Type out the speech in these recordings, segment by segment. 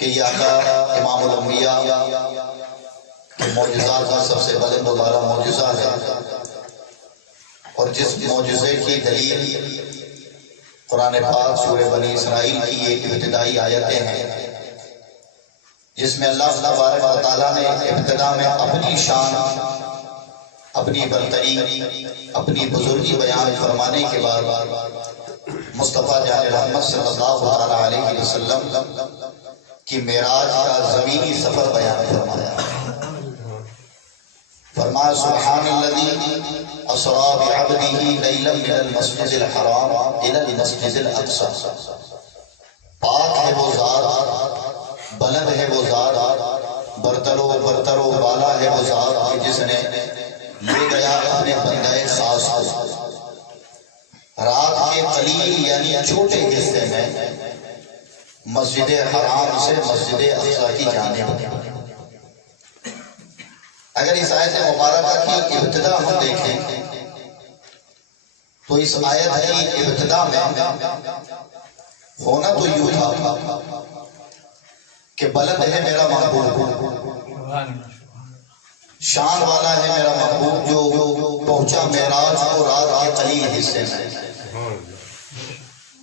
کہ یہ آقا امام الانبیاء کے معجزات کا سب سے بلند و بالا معجزہ ہے، اور جس معجزے کی دلیل قرآن پاک سورہ بنی اسرائیل کی ایک ابتدائی آیتیں ہیں، جس میں اللہ تبارک و تعالیٰ نے ابتدا میں اپنی شان، اپنی برتری، اپنی بزرگی بیان فرمانے کے بعد مصطفیٰ جان رحمت صلی اللہ علیہ وسلم کی معراج کا زمینی سفر بیان فرمایا۔ فرمایا سبحان الذی اسری بعبدہ لیلا من المسجد الحرام الی المسجد الاقصی، پاک ہے وہ ذات، بلند ہے وہ ذات، برتر و بالا ہے وہ ذات جس نے لے گیا اپنے بندہ خاص کو رات کے قلیل یعنی چھوٹے حصے میں مسجد حرام سے مسجد اقصی کی جانب۔ اگر اس آیت مبارکہ کی ابتدا ہم دیکھیں تو اس آیت کی ابتدا میں ہونا تو یوں تھا کہ بلند ہے میرا محبوب، شان والا ہے میرا محبوب جو پہنچا معراج کو رات کے قلیل حصے میں،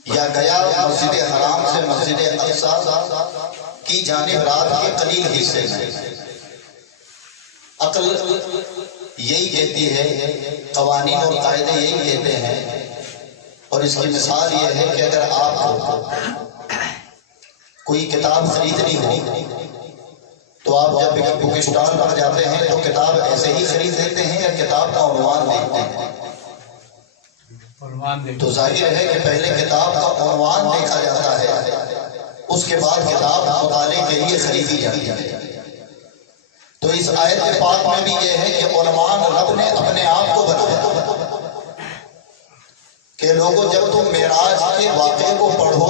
یا گیا مسجد حرام سے مسجد اقصی کی جانب رات کے قلیل حصے میں۔ عقل یہی کہتی ہے، قوانین اور قاعدے یہی کہتے ہیں، اور اس کی مثال یہ ہے کہ اگر آپ کو کوئی کتاب خریدنی ہو تو آپ جب بک اسٹال پر جاتے ہیں تو کتاب ایسے ہی خرید لیتے ہیں یا کتاب کا عنوان دیکھتے ہیں؟ تو ظاہر ہے کہ پہلے کتاب کا عنوان دیکھا جاتا ہے، اس کے بعد کتاب مطالعے کے لیے خریدی جاتی ہے۔ تو اس آیت پاک میں بھی یہ ہے کہ عنوان رب نے اپنے آپ کو بتایا کہ لوگوں جب تم معراج کے واقعے کو پڑھو،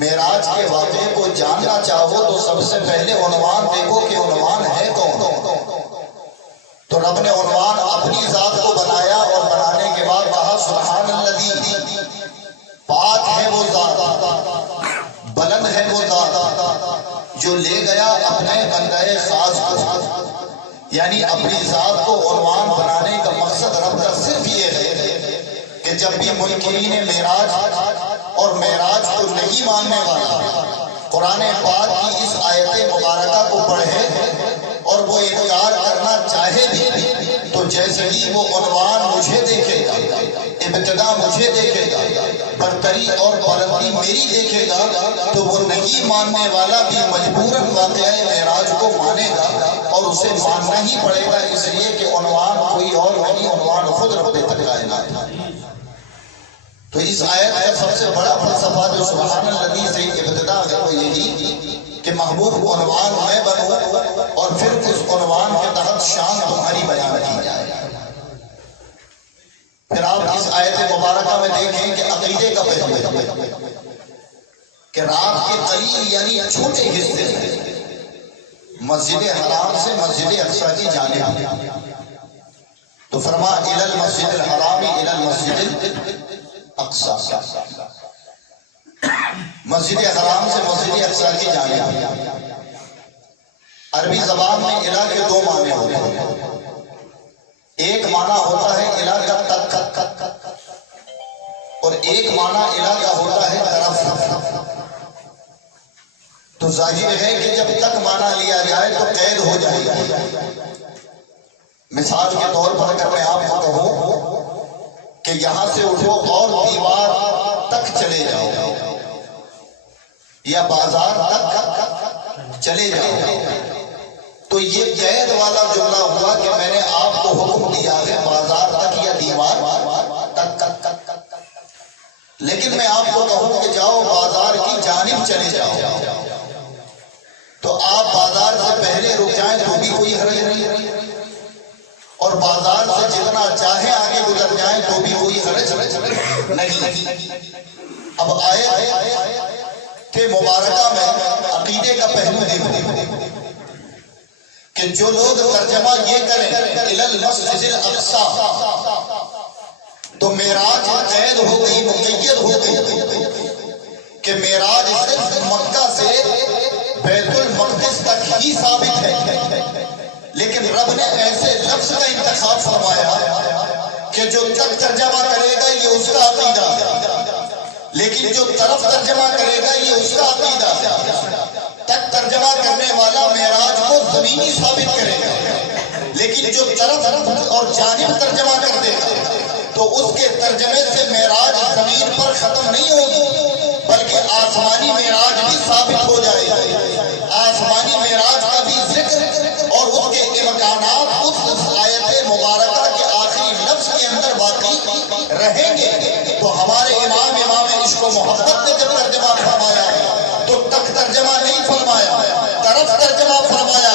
معراج کے واقعے کو جاننا چاہو تو سب سے پہلے عنوان دیکھو کہ عنوان ہے کون۔ تو رب نے عنوان اپنی ذات کو بنایا، اور بنانے کے بعد کہا سبحان الذی، پاک ہے وہ ذات، بلند ہے وہ ذات جو لے گیا اپنے بندہ خاص کو، یعنی اپنی ذات کو عنوان بنانے کا مقصد رب کا صرف یہ ہے کہ جب بھی منکرین معراج اور معراج کو نہیں ماننے والا قرآن پاک کی اس آیت مبارکہ کو پڑھے اور وہ انکار کرنا چاہے بھی، تو جیسے ہی وہ عنوان مجھے دیکھے گا، ابتدا مجھے دیکھے گا، برتری اور بلندی میری دیکھے گا، تو وہ نہیں ماننے والا بھی مجبوراً واقعہ معراج کو مانے گا، اور اسے ماننا ہی پڑے گا، اس لیے کہ عنوان کوئی اور نہیں، عنوان خود رب کائنات ہے۔ تو اس آیت کا سب سے بڑا فلسفہ جو سبحان الذی سے ابتدا ہے وہ یہی کہ محبوب عنوان میں بنوں، اور پھر اس عنوان کے تحت شان تمہاری بیان کی جائے۔ پھر آپ اس آیت مبارکہ میں دیکھیں کہ عقیدے کا پہلو ہے کہ رات کے قلیل یعنی چھوٹے حصے میں مسجد حرام سے مسجد اقصی کی جانب، تو فرما الی المسجد الحرام الی المسجد اقصی، مسجد حرام سے مسجد اقصی کی جانب۔ عربی زبان میں الہ کے دو معنی ہوتے ہیں، ایک معنی ہوتا ہے الہ کا تک، اور ایک معنی الہ کا ہوتا ہے طرف۔ تو ظاہر ہے کہ جب تک معنی لیا جائے تو قید ہو جائے گا۔ مثال کے طور پر اگر میں آپ کو کہوں کہ یہاں سے اٹھو اور دیوار تک چلے جاؤ، یا بازار تک چلے جاؤ، تو یہ قید والا جملہ ہوا کہ میں نے آپ کو حکم دیا ہے بازار تک یا دیوار تک۔ لیکن میں آپ کو کہوں کہ جاؤ بازار کی جانب چلے جاؤ، تو آپ بازار سے پہلے رک جائیں تو بھی کوئی حرج نہیں، اور بازار سے جتنا چاہے آگے گزر جائیں تو بھی کوئی حرج نہیں۔ اب آیت کے مبارکہ میں عقیدے کا پہلو دیکھو کہ جو لوگ ترجمہ یہ کریں الی المسجد الاقصی، تو معراج قید ہو گئی، مقید ہو گئی کہ معراج صرف مکہ سے ہی ثابت ہے، لیکن رب نے ایسے لفظ کا انتخاب فرمایا کہ جو تک ترجمہ کرے گا یہ اس کا عقیدہ، لیکن جو طرف ترجمہ کرے گا یہ اس کا عقیدہ۔ تک ترجمہ کرنے والا معراج کو زمینی ثابت کرے گا، لیکن جو طرف اور جانب ترجمہ کر دے گا تو اس کے ترجمے سے معراج زمین پر ختم نہیں ہوگی، بلکہ آسمانی معراج بھی ثابت ہو جائے گا۔ آسمانی معراج کا بھی ذکر اور اس کے امکانات اس آیت مبارکہ کے آخری لفظ کے اندر باقی رہیں گے۔ تو ہمارے امام عشق و محبت نے جب ترجمہ فرمایا تو تک ترجمہ نہیں فرمایا، طرف ترجمہ فرمایا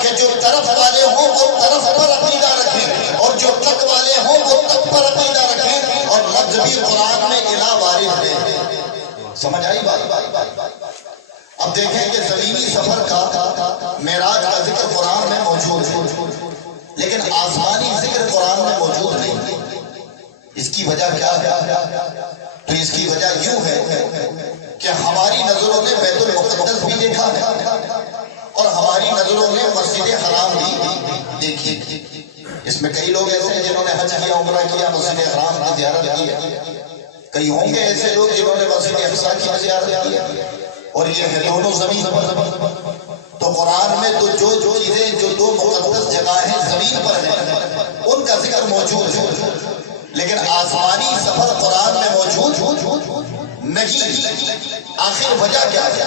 کہ جو طرف والے ہوں وہ طرف پر عقیدہ رکھیں اور جو تک والے ہوں وہ تک پر عقیدہ رکھیں، اور لفظ بھی قرآن میں الہ وارد ہے۔ سمجھ آئی بات؟ اب دیکھیں کہ زمینی سفر کا معراج کا ذکر قرآن میں موجود ہے، لیکن آسمانی ذکر قرآن میں موجود نہیں۔ اس کی وجہ کیا ہے؟ تو اس کی وجہ یوں ہے کہ ہماری نظروں نے بیت المقدس بھی دیکھا ہے اور ہماری نظروں نے مسجد حرام بھی دیکھی۔ اس میں کئی لوگ ایسے ہیں جنہوں نے حج کیا، عمرہ کیا، مسجد حرام کی زیارت کی، کئی ہوں گے ایسے لوگ جنہوں نے مسجد اقصیٰ کی زیارت کی، اور یہ ہے دونوں زمین پر۔ تو قرآن میں تو جو چیزیں جو دو مقدس جگہیں زمین پر ہیں ان کا ذکر موجود ہے، لیکن آسمانی سفر قرآن میں موجود نہیں۔ آخر وجہ کیا ہے؟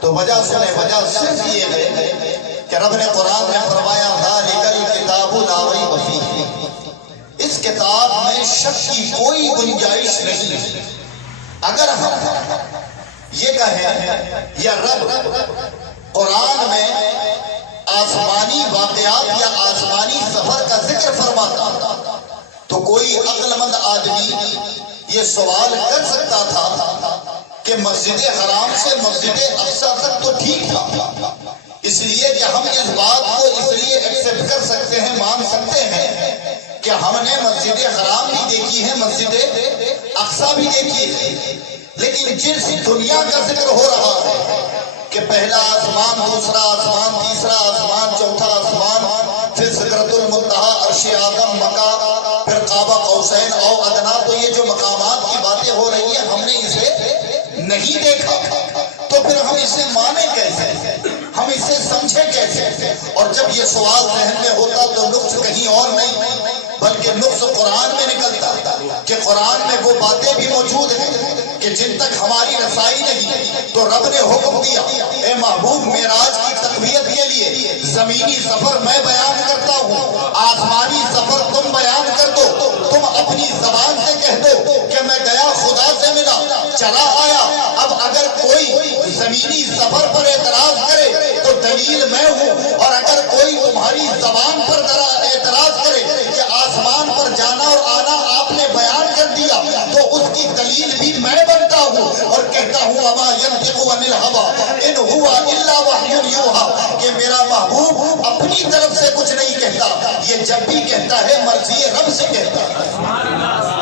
تو وجہ سنیں، وجہ صرف یہ ہے کہ رب نے قرآن میں فرمایا ذالک الکتاب لا ریب فیہ، اس کتاب میں شک کی کوئی گنجائش نہیں۔ اگر ہم یہ کہیں یا رب قرآن میں آسمانی واقعات یا آسمانی سفر کا ذکر فرماتا تو کوئی عقل مند آدمی یہ سوال کر سکتا تھا کہ مسجد حرام سے مسجد اقصیٰ تک تو ٹھیک تھا، اس لیے کہ ہم اس بات کو اس لیے ایکسپٹ کر سکتے ہیں، مان سکتے ہیں کہ ہم نے مسجد حرام بھی دیکھی ہے، مسجد اقصیٰ بھی دیکھی ہے، لیکن جس دنیا کا ذکر ہو رہا ہے کہ پہلا آسمان، دوسرا آسمان، تیسرا آسمان، چوتھا آسمان، پھر سدرۃ المنتہا، عرش اعظم، مکہ، پھر قاب قوسین او ادنا، تو یہ جو مقامات کی باتیں ہو رہی ہیں ہم نے اسے نہیں دیکھا، تو پھر ہم اسے مانیں کیسے، ہم اسے سمجھیں کیسے؟ اور جب یہ سوال ذہن میں ہوتا تو نقص کہیں اور نہیں بلکہ نقص قرآن میں نکلتا کہ قرآن میں وہ باتیں بھی موجود ہیں کہ جن تک ہماری رسائی نہیں، تو رب نے حکم دیا اے محبوب معراج کی تقویت کے لیے زمینی سفر میں بیان کرتا ہوں، آسمانی سفر تم بیان کر دو، تم اپنی زبان سے کہہ دو کہ میں گیا خدا سے ملا چلا آیا۔ اب اگر کوئی زمینی سفر پر اعتراض کرے تو دلیل میں ہوں، اور اگر کوئی تمہاری زبان پر اعتراض کرے کہ آسمان پر جانا اور آنا آپ نے بیان کر دیا تو اس کی دلیل بھی میں بنتا ہوں اور کہتا ہوں وما ينطق عن الهوى ان هو الا وحی یوحی، کہ میرا محبوب اپنی طرف سے کچھ نہیں کہتا، یہ جب بھی کہتا ہے مرضی رب سے کہتا ہے۔